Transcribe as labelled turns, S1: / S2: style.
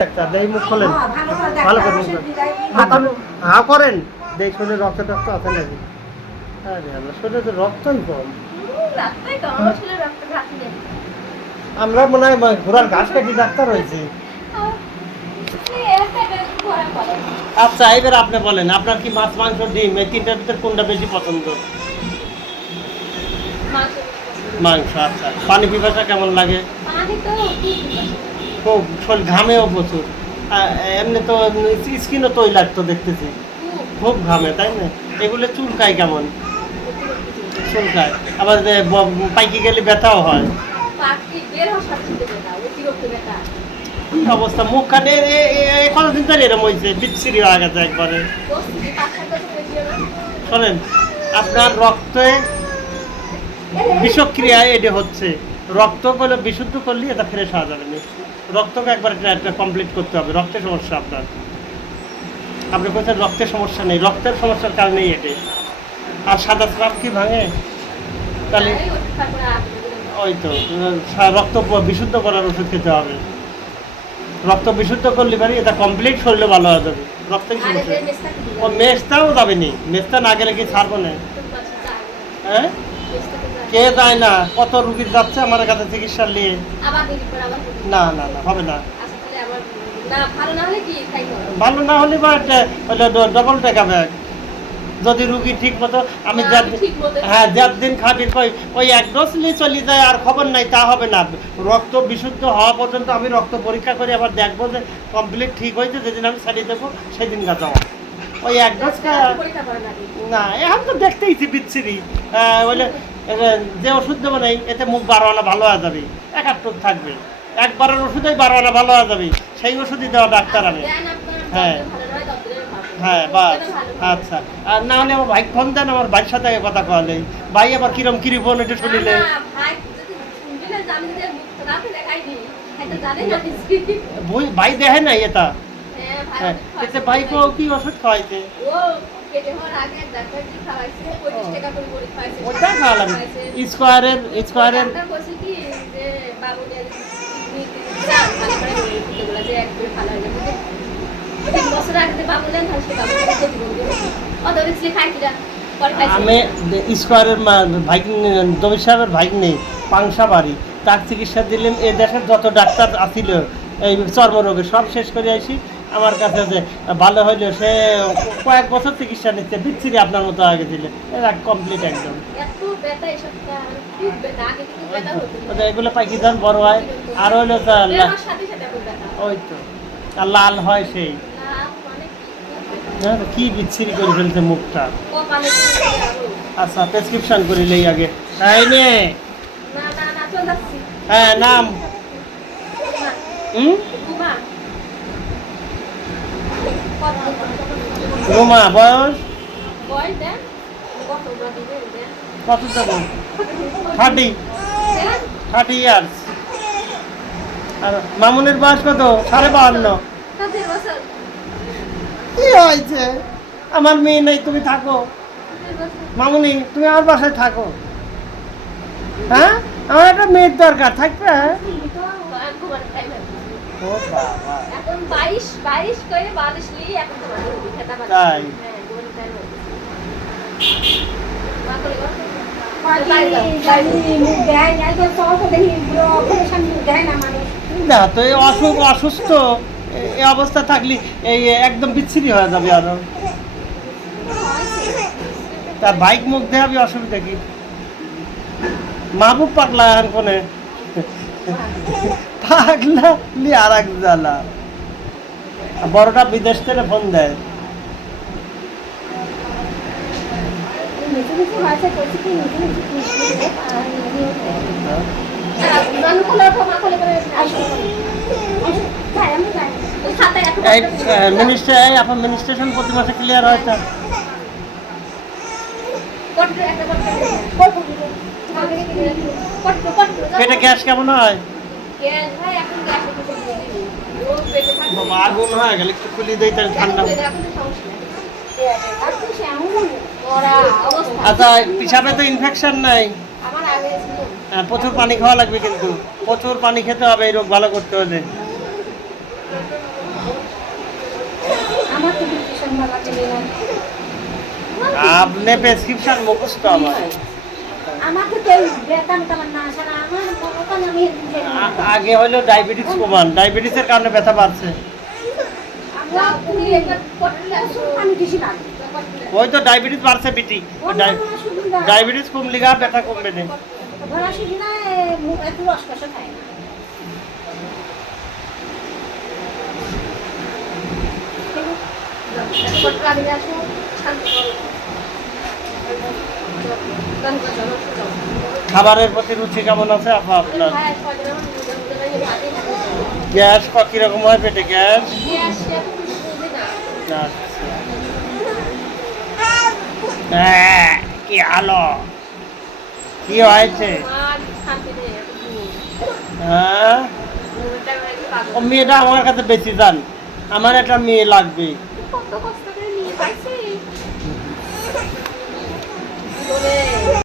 S1: মুখ খোলেন।
S2: হ্যাঁ, ভালো করে
S1: হা করেন। দেখ শুনে রক্ত টক্ত আছে নাকি? আরে আল্লাহ শরীরে তো রক্তই কম।
S3: আমার
S1: মনে হয় ঘোড়ার ঘাস কাটি ডাক্তার হয়েছে। আচ্ছা এবার আপনি বলেন আপনার কি মাছ মাংস ডিম এই তিনটার ভিতরে কোনটা বেশি পছন্দ? মাংস। আচ্ছা পানি পিপাসা কেমন লাগে?
S3: পানি তো
S1: খুব শরীর ঘামেও প্রচুর। এমনি তো স্কিনও তৈলাক্ত দেখতেছি। খুব ঘামে তাই না? এগুলো চুলকায় কেমন? চুলকায় আবার পাইকি গেলে ব্যথাও হয়। অবস্থা? মুখ কানে কতদিন ধরে এরম হয়েছে? বিচ্ছিরি হয়ে গেছে একবারে। শোনেন আপনার রক্তে বিষক্রিয়া এটা হচ্ছে। রক্ত করলে বিশুদ্ধ করলে এটা ফ্রেশ হওয়া যাবে না রক্তকে একবার একটা কমপ্লিট করতে হবে। রক্তের সমস্যা আপনার। আপনি বলছেন রক্তের সমস্যা নেই। রক্তের সমস্যার কারণেই এটি আর সাদা স্রাব কি ভাঙে? তাহলে। ওই তো রক্ত বিশুদ্ধ করার ওষুধ খেতে হবে। রক্ত বিশুদ্ধ করলে পারি এটা কমপ্লিট শরীরে ভালো হয়ে যাবে। রক্তের সমস্যা? ও মেজটাও যাবে নি। মেজটা না গেলে কি ছাড়বো না? হ্যাঁ। কে যায় না কত রুগীর যাচ্ছে আমার কাছে চিকিৎসা নিয়ে। না না না হবে না।
S3: আচ্ছা ভালো না হলে
S1: বা ডবল টাকা ব্যাগ। যদি রুগী ঠিক মতো আমি হ্যাঁ যার দিন খাবি কই ওই এক ডোজ নিয়ে চলে যায় আর খবর নাই তা হবে না। রক্ত বিশুদ্ধ হওয়া পর্যন্ত আমি রক্ত পরীক্ষা করে আবার দেখব যে কমপ্লিট ঠিক হয়েছে যেদিন আমি ছাড়িয়ে দেবো সেদিন গা যাওয়া। ওই এক ডোজ
S3: না
S1: এখন তো দেখতেইছি বিচ্ছিরি। বলে যে ওষুধ দেবো নেই এতে মুখ বারো আনা ভালো হয়ে যাবে। একাত্তর থাকবে। একবারের ওষুধেই বারো আনা ভালো হয়ে যাবে। সেই ওষুধই দেওয়া ডাক্তার আমি। হ্যাঁ। হ্যাঁ বাস। আচ্ছা। আর না হলে আমার ভাই ফোন দেন আমার ভাইয়ের সাথে কথা কলে ভাই আবার কিরম কিরি ফোন একটু শুনিলে?
S3: ভাই
S1: দেখে নাই এটা?
S3: হ্যাঁ,
S1: এতে
S3: খাওয়াইছে,
S1: ভাই
S3: ভাই।
S1: কি ওষুধ খাওয়াইছে
S3: ও পেটে হওয়ার আগে ডাক্তার কি খাওয়াইছে, 25 টাকা করে করে খাওয়াইছে,
S1: ওটা খাওয়ালাম। স্কোয়ারের স্কোয়ারের। আমি স্কোয়ারের ভাইক দবির সাহেবের নেই পাংসা বাড়ি তার চিকিৎসা দিলেন এ দেশের যত ডাক্তার আছিল এই চর্মরোগে সব শেষ করে আসি আমার কাছে যে ভালো হইল সে কয়েক বছর চিকিৎসা নিচ্ছে বিচ্ছিরি আপনার মতো আগে দিলে। এরা কমপ্লিট একদম। এগুলো পাখি বড় হয় আর হইল তো আল্লাহ। ওই তো। আর লাল হয় সেই।
S3: মানে কি?
S1: বিচ্ছিরি করে ফেলছে মুখটা। আচ্ছা প্রেসক্রিপশন করে লই আগে। তাই নে। হ্যাঁ নাম। হুম
S3: ঘুমা। কত?
S1: রোমা বয়স
S3: কত দিবে,
S1: থার্টি থার্টি ইয়ার্স আর মামুনের বয়স কত? সাড়ে বাহান্ন। কি হয়েছে? আমার মেয়ে নেই তুমি থাকো। মামুনি তুমি আমার বাসায় থাকো। হ্যাঁ? আমার একটা মেয়ের দরকার থাকবে?
S3: এখন বাইশ বাইশ করে বালিশ নিয়ে এখন তো বালিশ দিই, খেতে পারি।
S1: তাই?
S3: হ্যাঁ,
S2: না,
S1: তো এই অসুখ অসুস্থ এই অবস্থা থাকলে এই একদম বিচ্ছিরি হয়ে যাবে আরও। তা বাইক মুখ দেখাবি অসুবিধা কি? মাহবুব পাগলা এখন কোনে? পাগলা লি আর এক জ্বালা বড়টা বিদেশ থেকে ফোন দেয়।
S2: হয়েছে,
S1: মিনিস্টার আপনার মিনিস্ট্রেশন প্রতি মাসে ক্লিয়ার হয় পেটে গ্যাস কেমন হয় আগুন হয়ে গেলে একটু খুলে দেয় তাহলে ঠান্ডা
S3: তো
S2: তো।
S1: আচ্ছা পিসাবে তো ইনফেকশন নাই
S3: আমার আগে ছিল।
S1: হ্যাঁ, প্রচুর পানি খাওয়া লাগবে কিন্তু প্রচুর পানি খেতে হবে এই রোগ ভালো করতে হলে
S2: মেলা কিনে না
S1: আপনি প্রেসক্রিপশন মুখস্থ আমার।
S2: আমাকে তো বেতন তেমন না আসে না আমার মতন আমি
S1: আগে হলো ডায়াবেটিস কমান ডায়াবেটিসের কারণে ব্যথা বাড়ছে। ওই তো ডায়াবেটিস বাড়ছে বিটি। ডায়াবেটিস কমলে গা ব্যথা কমবে না
S2: ঘোরা শুধু না মুখ একটু রস কষা খায় না
S3: পটলে আগে আসো শান্তি করো গান বাজাও বাজাও
S1: খাবারের প্রতি রুচি কেমন আছে আপা আপনার? গ্যাস কীরকম হয় পেটে গ্যাস? হ্যাঁ, কি আলো। কি হয়েছে? হ্যাঁ? মেয়েটা আমার কাছে বেশি জান আমার একটা মেয়ে লাগবে।
S3: কত কষ্ট করে নিয়ে পাইছি